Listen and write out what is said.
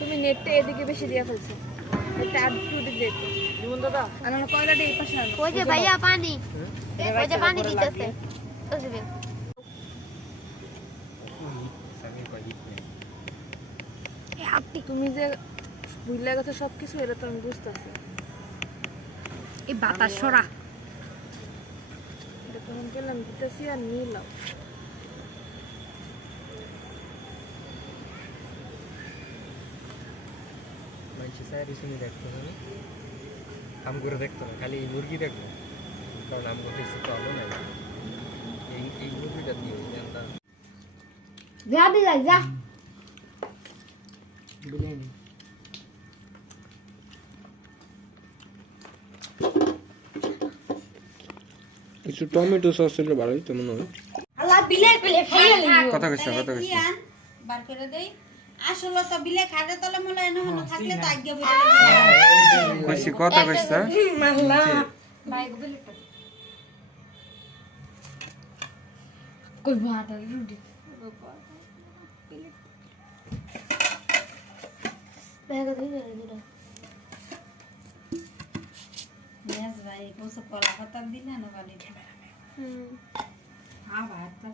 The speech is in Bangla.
তুমি নেটটা এদিকে বেশি দিয়া ফেলছো। এটা আর একটু দিক দেখো জীবন দাদা আর না কয়লাটা এই পাশে আনো। ওই যে ভাইয়া পানি, ওই যে পানি দিতেছে তো দিবে। তুমি যে ভুলে গেছো সবকিছু, এটা তো আমি বুঝতেছি। এই বাতাস সরা এটা তখন গেলাম দিতেছি আর নিলাম। মানুষের সাইড শুনি দেখতো না, কাম করে দেখতো না, খালি মুরগি দেখবো, কারণ আমি কিছু চলো না। এই মুরগিটা দিয়ে জানতাম যা বিলাই যা। একটু টমেটো সস হলে ভালো হইতো মনে হয়। আল্লাহ বিলাই কইলে খাইয়া লিও। কথা কইছ কথা কইছ বার করে দেই। আসলে তো বিলে খাড়ে তলে মলে এনে হলো থাকলে তো আগে বলে কইছি কথা কইছ মাল্লা ভাই বিলেটা কই ভাটা রুটি বেগা দিই দিরা মেস ভাই কোসে কলা পাতা দিলে না বালি। হ্যাঁ ভাত তো